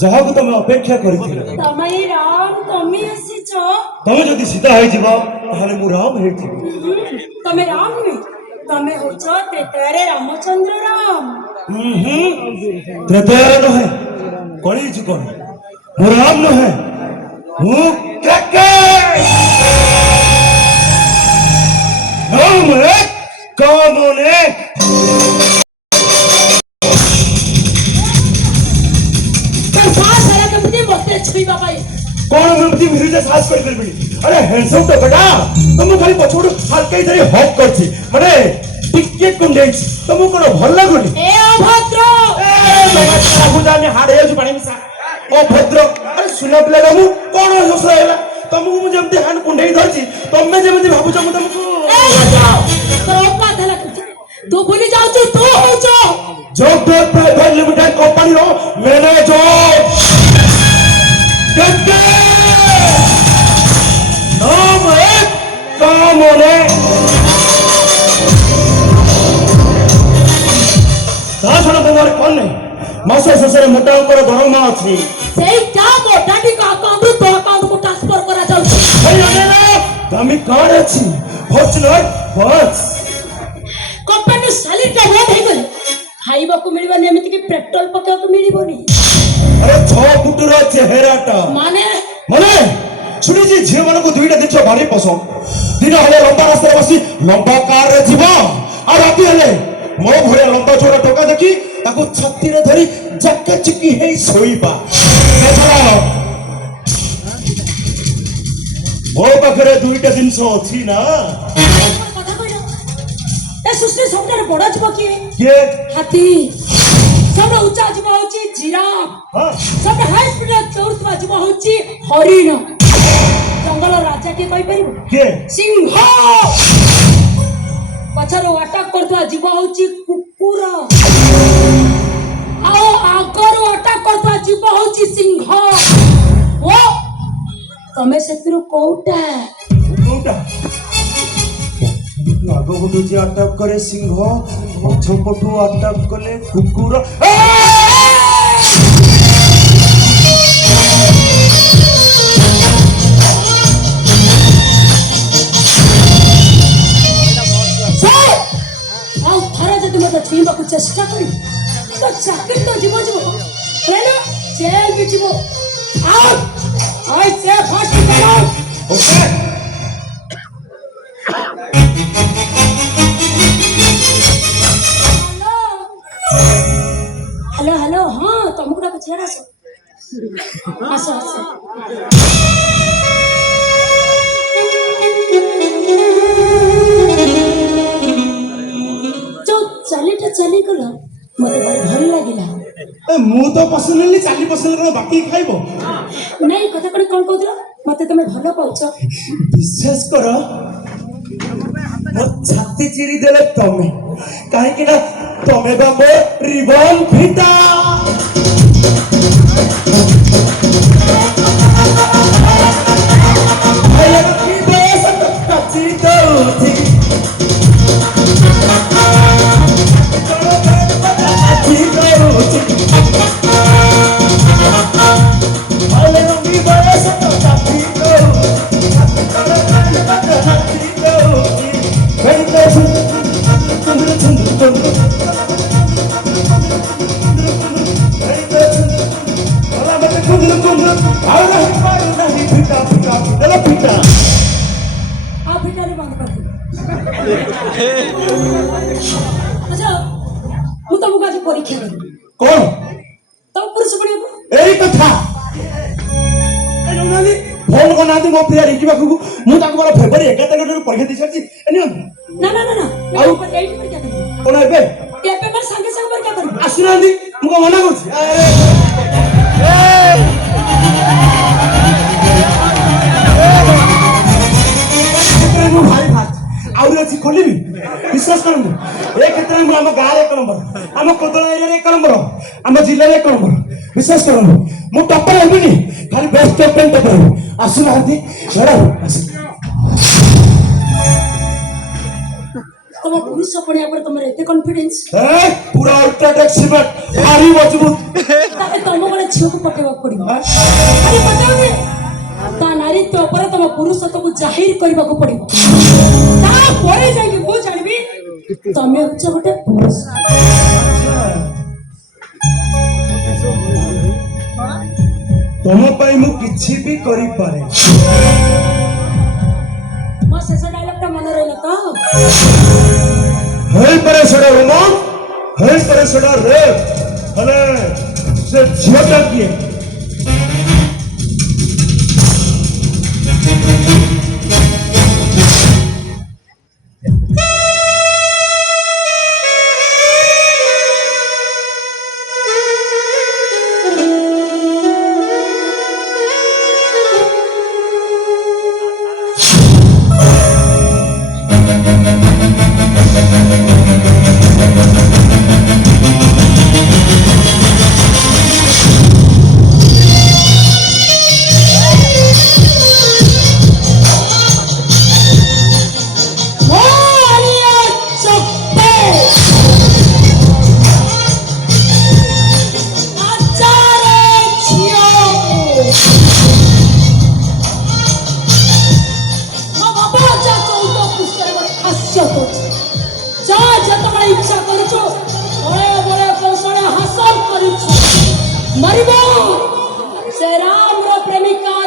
जहाँ को तुम अपेक्षा कर तमे राम तमे आसीच तुम जदि सीधा है मु राम है तमे राम नुहे तमे होच त्रेतारे रामचंद्र राम त्रेतार नुहे कली जुग मु राम नुहे मु राम एक काम अनेक कौन मुझे मिरुजे साहस कर बिड़ी अरे हैंडसम तो बेटा तुम खाली पछोड़ हल्के इधर हक करछि माने टिके कुंडे तुम कोन भल लागुनी ए अभद्र ए बाबा बुझा ने हाडे छु पानी मिसा अभद्र अरे सुना पिला रामू कोन होस हैला तुमको मु जेमते हान कुंडे धरछि तुमे जेमते भाबुछ मु तुमको तो का धला तू भूली जाऊ तू हो जो प्राइवेट लिमिटेड कंपनी रो मैनेजर नाम एक काम होने दासना तुम्हारे कौन नहीं मासे ससरे मोटा अंकर दरमा अछि सेई क्या मोटा टी का अकाउंट तो अकाउंट को ट्रांसफर करा जाउ भाई अने ना तमी कार्ड अछि फॉर्च्यूनर बस कंपनी साली टा बहुत हे गले खाइबा को मिलबा एमिति कि पेट्रोल पके को मिलिबोनी अरे 6 फुट रो चेहराटा माने माने सुनी जी झियो मानको दुईटा दिन्छ भारी पसंद दिन हले लंबा रास्ता रे बसी लंबा कार रे जीव आ राती हले मो भरे लंबा छोरा टोका देखी ताको छाती रे धरी जक्के चिकी हे सोईबा देखला मो पाखरे दुईटा दिनस अछि ना कथा कइलो ए सुश्री सबटार बडा जीव के हाथी सब ऊंचा जीव होची जिराफ हां सब हाई स्पीड चौड़वा जीव होची हरिण जंगल राजा के कहि परिबो के सिंह पछरो अटक करतवा जीव होची कुकुर आओ आगर अटक करतवा जीव होची सिंह ओ तमे सेतिरो कोउटा आगो पटू जे अटक करे सिंह पछ पटू अटक कले कुकुर छुईबा को चेष्टा करी तो चाकरी तो जीव जीव हेलो जेल भी जीव आउट आई से फास्ट करो ओके हेलो हेलो हां तुमको ना कुछ है आसो आसो चलीटा चली गला मते भारी भल लागिला ए मु तो पर्सनली 40% रो बाकी खाइबो नहीं कथा कोन कोन कहतला मते तमे भलो पाउछ विश्वास कर मो छाती चिरी देले तमे काहे कि ना तमे बा मो रिबन फिटा हेलो की बस कच्ची दोती अच्छा मु तुमको आज परीक्षा दे कौन तब पुरुष बनियो एई कथा ए नोनाली फोन को नादी मो प्रिया रिकी बाकू मु ताको बोला फेब्रुआरी 11 तारिख रे परीक्षा दे छछि एनी ना आउ पर एई परीक्षा कर कोन एबे ए पेपर संगे संगे परीक्षा कर आसुनांदी मु को मना करछि ए मु भाई भात आउरी अछि खोलिबी विश्वास करमु ए क्षेत्र में हम गारे एक नंबर हम कोदला एरिया रे एक नंबर हम जिल्ला रे एक नंबर विश्वास करमु मु टप्पर हेबिनी खाली बेस्ट टप्पर टप्पर आसुनांदी छड़ा आस तुम ତମ ପୁରୁଷ ପଣିଆ ଉପରେ ତମର ଏତେ କନଫିଡେନ୍ସ पूरा अल्ट्राटेक सीमेंट भारी मजबूत ତାହେଲେ ତମ ଗୋଟେ ଝିଅକୁ ପଠେଇବାକୁ ପଡିବ ଆରେ ପଚାଉନି ତା ନାରୀତ୍ୱ ଉପରେ ତମ ପୁରୁଷତ୍ୱକୁ ଜାହିର କରିବାକୁ ପଡିବ ତାପରେ ଯାଇକି ମୁଁ ଜାଣିବି ତମେ ହଉଛ ଗୋଟେ ପୁରୁଷ तुम पाई मु किछि भी करि पारे ମୋ ଶେଷ ଡାଇଲଗଟା ମନେ ରହିଲା ତ ହେଇ ପାରେ ସେଟା ରୋମାନ୍ସ ହେଇ ପାରେ ସେଟା ରେପ୍ ହେଲେ ସେ ଝିଅଟା କିଏ मरिबो से राम रो प्रेमिका